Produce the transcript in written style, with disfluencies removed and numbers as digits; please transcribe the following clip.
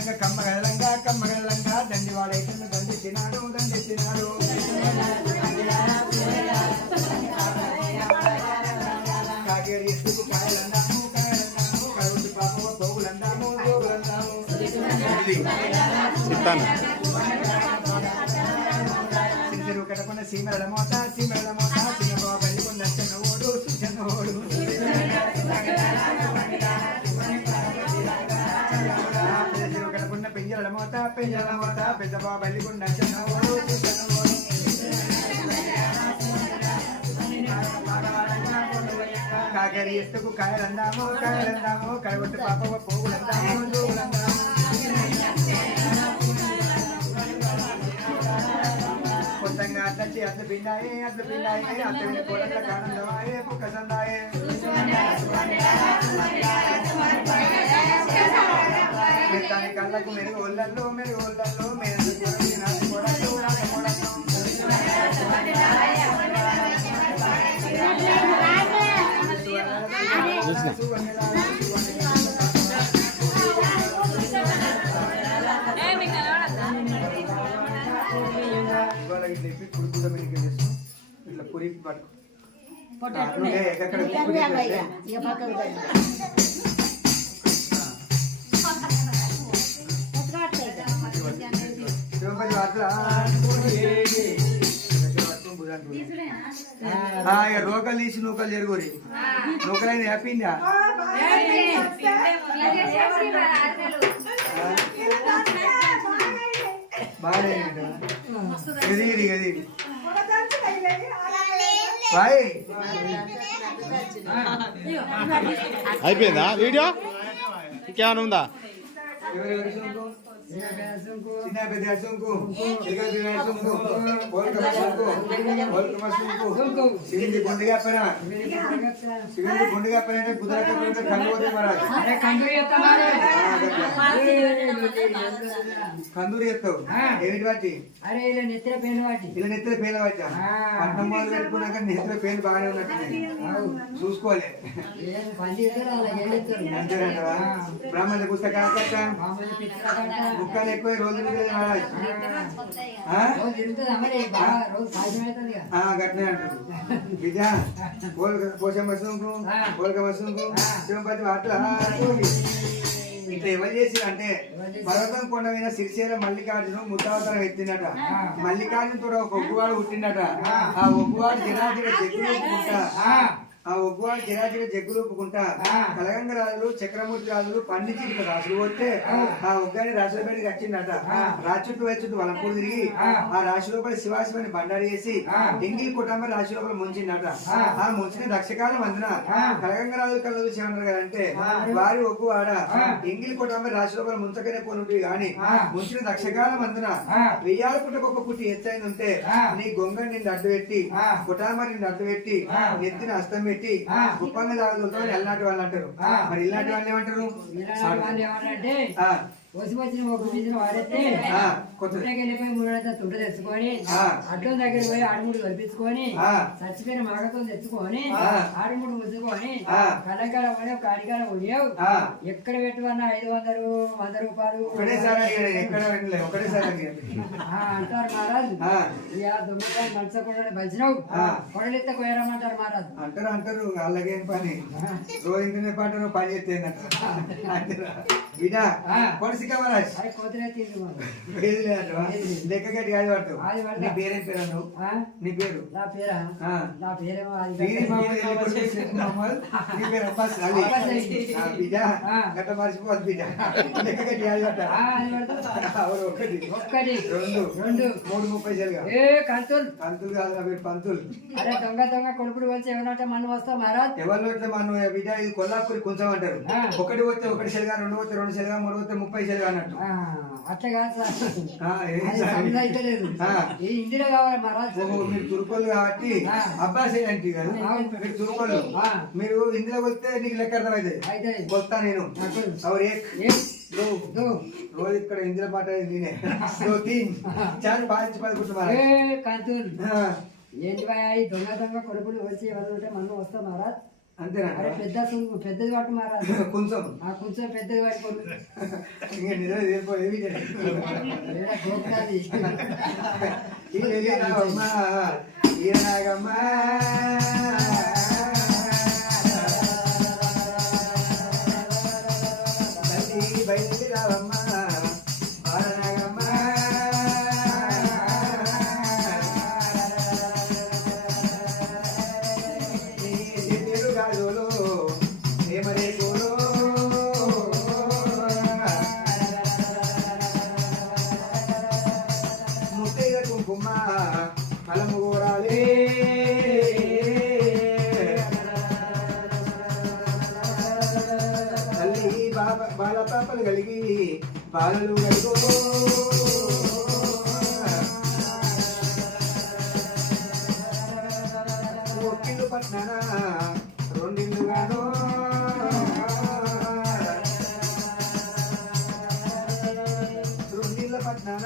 కదలంగా కమ్మ కదలంగా దండివాడైతే దండెత్తినాడు కాకేరి ఎత్తుకు కాయలందాము కడుగుంటి పాప పోగులందాము సిరిసిరు కడపన్న సీమల మోత చిన్నబాబు వెళ్ళికొండ చిన్నోడు కడపన్న పెంజల మోత పెద్దబాబు వెళ్ళికొండ చిన్నోడు కాకరి ఎత్తుకు కాయలందాము కడగొట్టు పాప పోగులందాము కొత్తగా అట్లచ్చి అట్ల పిండాయే అట్ల కోడళ్ళ కానందమాయే పుక్కసందాయే దాని కళ్ళకు మెరుగు ఒళ్ళల్లో ఇట్లా పురికి పట్టు రోకలు తీసి నూకలు జరుగురి నూకలైన హ్యాపీందా బాగా అయిపోయిందా వీడియో ఇంకేమైనా ఉందా చిన్న పెద్ద సుంకు శివుడి గుండెగా అంటే కుదరకపోతే కందూరి ఎత్తావు ఏమిటి బట్టి ఇలా నెత్తిన పేల పట్టా పట్టణం మొదలు పెట్టుకున్నాక నెత్తిన పేలు బాగానే ఉన్నట్టు చూసుకోవాలి అంతేనంటవా బ్రాహ్మణ పుస్తకాలు కట్ట ముక్కలు ఎక్కువ రోజు గట్లే అంటారు విజా పోషమ్మ సుంకు పోలకమ్మ సుంకు శివంపతి అట్లా ఇట్లా ఎవరు చేసి అంటే పర్వతం కొండ మీద సిరిసేల మల్లికార్జును ముద్దావతారం ఎత్తిందట మల్లికార్జున తోడు ఒక ఒగ్గువాడు పుట్టిందట ఆ ఒగ్గువాడు జనార్జున చెక్కుకుంటా ఆ ఒగ్గువాడు జిరాజిగా జగ్గులుపుకుంటా కలగంగ రాజులు చక్రమూర్తి రాజులు పండించి ఇక్కడ రాసులు పోతే ఆ ఒగ్గాని రాసుల బయటకి వచ్చిందట రాచుట్టు వచ్చుట్టు వలంపూరు తిరిగి ఆ రాశి లోపల శివాశివని బండారి చేసి ఎంగిలి కుటుంబ రాశి లోపల ముంచిందట ఆ ముంచిన దక్షకాలం అందున కలగంగ రాజులు కళ్ళు చూసి ఏమన్నారు కదంటే వారి ఒగ్గువాడ ఎంగిలి కుటుంబ రాశి లోపల ముంచకనే పోనుంటుంది గాని ముంచిన దక్షకాలం అందున వెయ్యాల పుట్టకొక్క పుట్టి ఎత్తైన ఉంటే నీ గొంగ నిన్ను అడ్డు పెట్టి కుటామ నిన్ను అడ్డు పెట్టి నెత్తిన అస్తం పెట్టి కుప్పంగా తాగుతుంటారు ఎల్లాంటి వాళ్ళు అంటారు మరి ఇలాంటి వాళ్ళు ఏమంటారు వచ్చిన ఒక వీధిని వాడేస్తే వెళ్ళిపోయి మూడు తుంట తెచ్చుకొని అడ్డం దగ్గర పోయి ఆడుముడు కల్పించుకొని చచ్చిపోయిన మగతో తెచ్చుకొని ఆడుముడు ముచ్చుకొని కళ్ళకాడ పోయి ఒక అడిగాడ పోయావు ఎక్కడ పెట్టుకున్నా 500 100 రూపాయలు అంటారు మహారాజు దొంగకాయ మనసకుండా బలిచినావు కొడలెత్త కోయరమ్మంటారు మహారాజు అంటారు వాళ్ళకేం పని రోజు పాట నువ్వు పని చేస్తే విడా లెక్క గట్టి ఆడి పడతావు నీ పేరేం పేరు నువ్వు నీ పేరు గట్ట మర్చిపోదు బిడ్డ లెక్క గట్టి ఆడి పడతావు ఒకటి రెండు 3:30 కంతులు కాదు నా పేరు పంతులు అరే దొంగ కొడుకుడు వచ్చి ఏమన్నా మన్ను వస్తావు మహారాజ్ ఎవరు వస్తే మన్ను బిడ్డ ఇది కొల్లాపూరి కొంచెం అంటారు ఒకటి వస్తే 1 సెలగా 2 వస్తే 2 సెలగా 3 వస్తే 30 సెలగా అన్నట్టు అట్లా కాదు ఇందిరా కావాలి మహారాజ్ మీరు తురుకోళ్ళు కాబట్టి అబ్బాస్ ఏంటి గారు మీరు తురుకోళ్ళు మీరు ఇందులో వస్తే నీకు లెక్క అర్థమైతే వస్తా నేను రోజు ఇక్కడ ఇందిరా పాట నేనే చాలా బాగా కాంతులు ఏంటి దొంగ కొడుకులు వచ్చి ఎవరు మన్ను వస్తాం మహారాజ్ అంతేనా అరే పెద్దది పట్టు మారాలి కొంచెం కొంచెం పెద్దది పట్టుకోడు ఇంకా నిజమే తీరిపోయేవి గోపురాది ఈరనాగమ్మ ఈరనాగమ్మ తల్లి బయలుదేరి రావమ్మ బాలనాగమ్మ నీ సిద్ధులు గాజులు ప్రేమరేకులు ముత్తైద కుంకుమ కలము కోరాలే తల్లి బాల పాపలు కలిగి బాలలు కలిగో ఒక్కిళ్ళు పట్నాన రెండిళ్ళు గాను రెండిళ్ళ పట్నాన